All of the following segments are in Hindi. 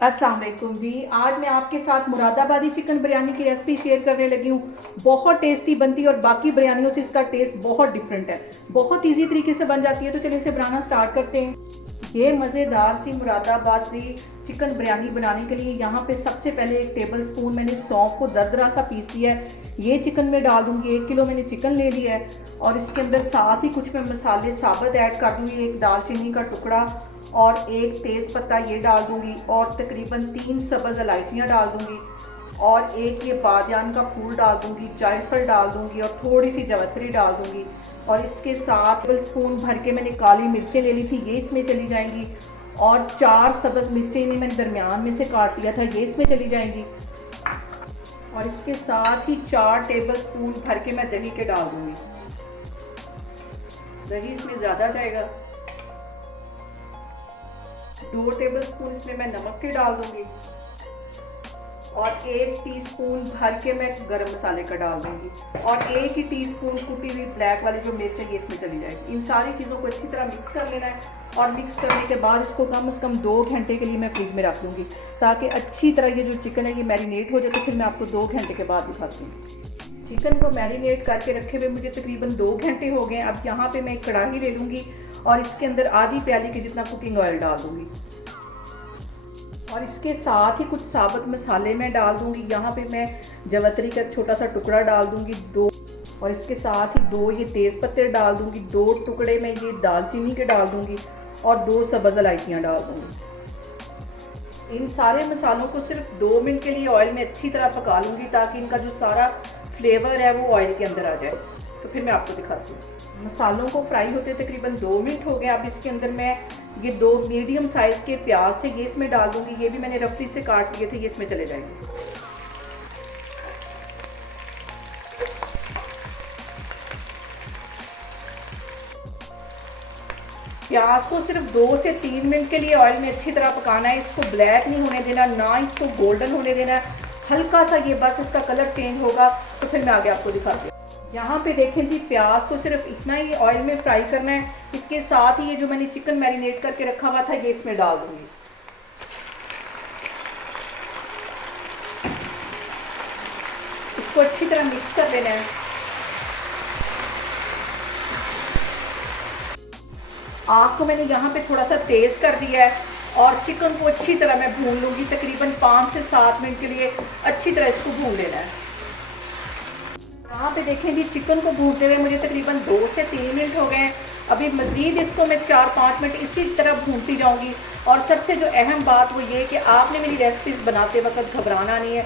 अस्सलाम वालेकुम जी। आज मैं आपके साथ मुरादाबादी चिकन बिरयानी की रेसिपी शेयर करने लगी हूँ। बहुत टेस्टी बनती है और बाकी बिरयानियों से इसका टेस्ट बहुत डिफरेंट है। बहुत इजी तरीके से बन जाती है। तो चलिए इसे बनाना स्टार्ट करते हैं। ये मज़ेदार सी मुरादाबादी चिकन बिरयानी बनाने के लिए यहाँ पे सबसे पहले 1 टेबल स्पून मैंने सौंफ को दरदरा सा पीस लिया है। ये चिकन में डाल दूँगी। 1 किलो मैंने चिकन ले लिया है और इसके अंदर साथ ही कुछ मैं मसाले साबुत ऐड कर दूँगी। 1 दालचीनी का टुकड़ा और 1 तेज़ पत्ता ये डाल दूँगी और तकरीबन 3 सब्ज़ इलायचियाँ डाल दूँगी और 1 ये बादियान का फूल डाल दूँगी, जायफल डाल दूँगी और थोड़ी सी जावित्री डाल दूँगी। और इसके साथ टेबल स्पून भर के मैंने काली मिर्चें ले ली थी, ये इसमें चली जाएंगी। और 4 सब्ज़ मिर्चें इन्हें मैंने दरमियान में से काट लिया था, ये इसमें चली जाएंगी। और इसके साथ ही 4 टेबल स्पून भर के मैं दही के डाल दूँगी। दही इसमें ज़्यादा जाएगा। 2 टेबल स्पून इसमें मैं नमक के डाल दूंगी और 1 टीस्पून भर के मैं गरम मसाले का डाल दूंगी और 1 ही टीस्पून कुटी हुई ब्लैक वाली जो मिर्च है ये इसमें चली जाएगी। इन सारी चीज़ों को अच्छी तरह मिक्स कर लेना है और मिक्स करने के बाद इसको कम से कम 2 घंटे के लिए मैं फ्रिज में रख लूँगी ताकि अच्छी तरह ये जो चिकन है ये मैरिनेट हो जाए। तो फिर मैं आपको 2 घंटे के बाद दिखाती हूँ। चिकन को मैरिनेट करके रखे हुए मुझे तकरीबन 2 घंटे हो गए। अब यहाँ पे मैं एक कढ़ाई ले लूँगी और इसके अंदर आधी प्याली के जितना कुकिंग ऑयल डाल दूँगी और इसके साथ ही कुछ साबुत मसाले मैं डाल दूँगी। यहाँ पे मैं जावित्री का छोटा सा टुकड़ा डाल दूँगी 2 और इसके साथ ही 2 ये तेज़ पत्ते डाल दूँगी, 2 टुकड़े मैं ये दालचीनी के डाल दूँगी और 2 सब्ज़ इलायचियाँ डाल दूँगी। इन सारे मसालों को सिर्फ 2 मिनट के लिए ऑयल में अच्छी तरह पका लूँगी ताकि इनका जो सारा फ्लेवर है वो ऑयल के अंदर आ जाए। तो फिर मैं आपको दिखाती हूँ। मसालों को फ्राई होते तकरीबन 2 मिनट हो गए। अब इसके अंदर मैं ये 2 मीडियम साइज़ के प्याज थे ये इसमें डाल दूँगी। ये भी मैंने रफली से काट लिए थे, ये इसमें चले जाएंगे। प्याज को सिर्फ 2 से 3 मिनट के लिए ऑयल में अच्छी तरह पकाना है। इसको ब्लैक नहीं होने देना, ना इसको गोल्डन होने देना है। हल्का सा ये बस इसका कलर चेंज होगा तो फिर मैं आगे आपको दिखाती हूँ। यहाँ पे देखें जी, प्याज को सिर्फ इतना ही ऑयल में फ्राई करना है। इसके साथ ही ये जो मैंने चिकन मैरिनेट करके रखा हुआ था ये इसमें डाल दूंगी। इसको अच्छी तरह मिक्स कर लेना है। आग को मैंने यहाँ पे थोड़ा सा तेज़ कर दिया है और चिकन को अच्छी तरह मैं भून लूँगी। तकरीबन 5 से 7 मिनट के लिए अच्छी तरह इसको भून लेना है। यहाँ पे देखें जी, चिकन को भूनते हुए मुझे तकरीबन 2 से 3 मिनट हो गए हैं। अभी मज़ीद इसको मैं 4-5 मिनट इसी तरह भूनती जाऊँगी। और सबसे जो अहम बात वो ये कि आपने मेरी रेसिपीज़ बनाते वक्त घबराना नहीं है।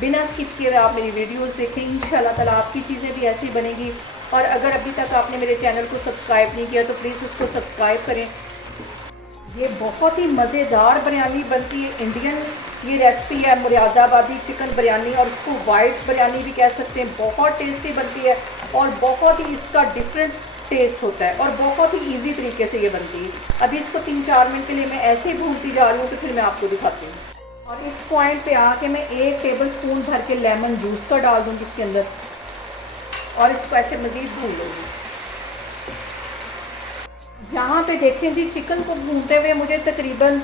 बिना स्किप किए हुए आप मेरी वीडियोस देखें, इंशाल्लाह ताला आपकी चीज़ें भी ऐसी बनेगी। और अगर अभी तक आपने मेरे चैनल को सब्सक्राइब नहीं किया तो प्लीज़ उसको सब्सक्राइब करें। ये बहुत ही मज़ेदार बिरयानी बनती है। इंडियन ये रेसिपी है मुरादाबादी चिकन बिरयानी और उसको वाइट बिरयानी भी कह सकते हैं। बहुत टेस्टी बनती है और बहुत ही इसका डिफरेंट टेस्ट होता है और बहुत ही इजी तरीके से ये बनती है। अभी इसको 3-4 मिनट के लिए मैं ऐसे ही भूनती जा रही हूँ तो फिर मैं आपको दिखाती हूँ। और इस पॉइंट पे आके मैं 1 टेबल स्पून भर के लेमन जूस का डाल दूँगी इसके अंदर और इसको ऐसे मज़ीद भून लूँगी। यहाँ पे देखें जी, चिकन को भूनते हुए मुझे तकरीबन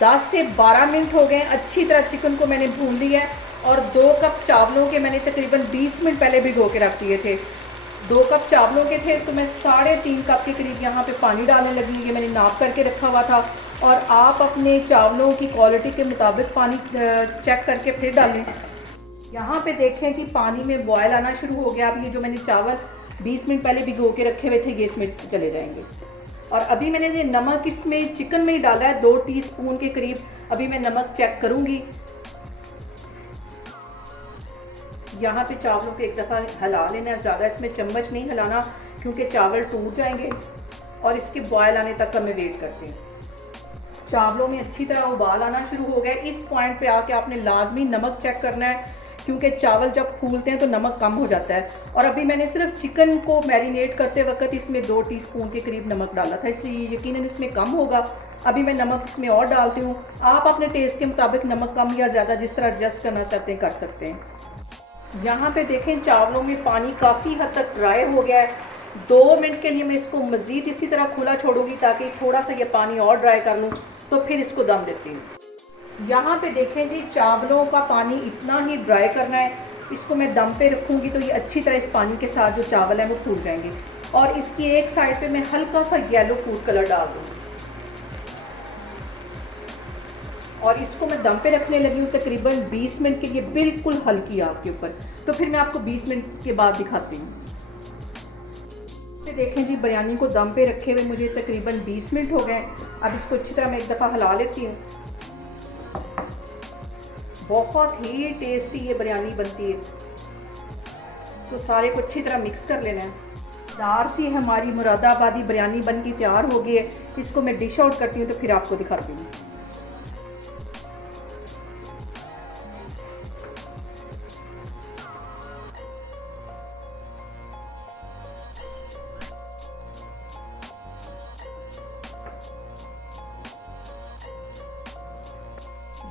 10 से 12 मिनट हो गए। अच्छी तरह चिकन को मैंने भून लिया है और 2 कप चावलों के मैंने तकरीबन 20 मिनट पहले भिगो के रख दिए थे। 2 कप चावलों के थे तो मैं 3.5 कप के करीब यहाँ पे पानी डालने लगी। ये मैंने नाप करके रखा हुआ था और आप अपने चावलों की क्वालिटी के मुताबिक पानी चेक करके फिर डालें। यहाँ पे देखें कि पानी में बॉयल आना शुरू हो गया। अब ये जो मैंने चावल 20 मिनट पहले भिगो के रखे हुए थे ये इसमें चले जाएंगे। और अभी मैंने ये नमक इसमें चिकन में ही डाला है 2 टीस्पून के करीब। अभी मैं नमक चेक करूँगी। यहाँ पे चावलों को एक दफ़ा हिला लेना है, ज़्यादा इसमें चम्मच नहीं हिलाना क्योंकि चावल टूट जाएंगे। और इसके बॉयल आने तक हमें वेट करते हैं। चावलों में अच्छी तरह उबाल आना शुरू हो गया। इस पॉइंट पे आके आपने लाजमी नमक चेक करना है क्योंकि चावल जब फूलते हैं तो नमक कम हो जाता है। और अभी मैंने सिर्फ चिकन को मैरिनेट करते वक्त इसमें 2 टीस्पून के करीब नमक डाला था, इसलिए यकीनन इसमें कम होगा। अभी मैं नमक इसमें और डालती हूँ। आप अपने टेस्ट के मुताबिक नमक कम या ज़्यादा जिस तरह एडजस्ट करना चाहते हैं कर सकते हैं। यहाँ पे देखें चावलों में पानी काफ़ी हद तक ड्राई हो गया है। 2 मिनट के लिए मैं इसको मज़ीद इसी तरह खुला छोड़ूंगी ताकि थोड़ा सा ये पानी और ड्राई कर लूँ, तो फिर इसको दम देती हूँ। यहाँ पे देखें जी, चावलों का पानी इतना ही ड्राई करना है। इसको मैं दम पे रखूँगी तो ये अच्छी तरह इस पानी के साथ जो चावल है वो फूट जाएंगे। और इसकी एक साइड पे मैं हल्का सा येलो फूड कलर डाल दूँगी और इसको मैं दम पे रखने लगी हूँ तकरीबन 20 मिनट के लिए, बिल्कुल हल्की आग के ऊपर। तो फिर मैं आपको 20 मिनट के बाद दिखाती हूँ। देखें जी, बिरयानी को दम पे रखे हुए मुझे तकरीबन 20 मिनट हो गए। अब इसको अच्छी तरह मैं एक दफ़ा हिला लेती हूँ। बहुत ही टेस्टी ये बिरयानी बनती है। तो सारे को अच्छी तरह मिक्स कर लेना है। दार सी हमारी मुरादाबादी बिरयानी बन के तैयार हो गई है। इसको मैं डिश आउट करती हूँ तो फिर आपको दिखाती हूँ।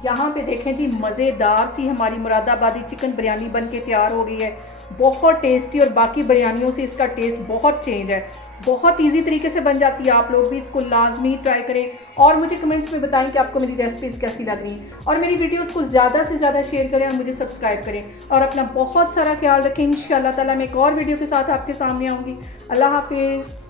यहाँ पे देखें जी, मज़ेदार सी हमारी मुरादाबादी चिकन बिरयानी बन के तैयार हो गई है। बहुत टेस्टी, और बाकी बिरयानियों से इसका टेस्ट बहुत चेंज है। बहुत इजी तरीके से बन जाती है। आप लोग भी इसको लाजमी ट्राई करें और मुझे कमेंट्स में बताएं कि आपको मेरी रेसिपीज़ कैसी लग रही हैं। और मेरी वीडियोस को ज़्यादा से ज़्यादा शेयर करें और मुझे सब्सक्राइब करें। और अपना बहुत सारा ख्याल रखें। इंशाअल्लाह ताला मैं एक और वीडियो के साथ आपके सामने आऊँगी। अल्लाह हाफिज़।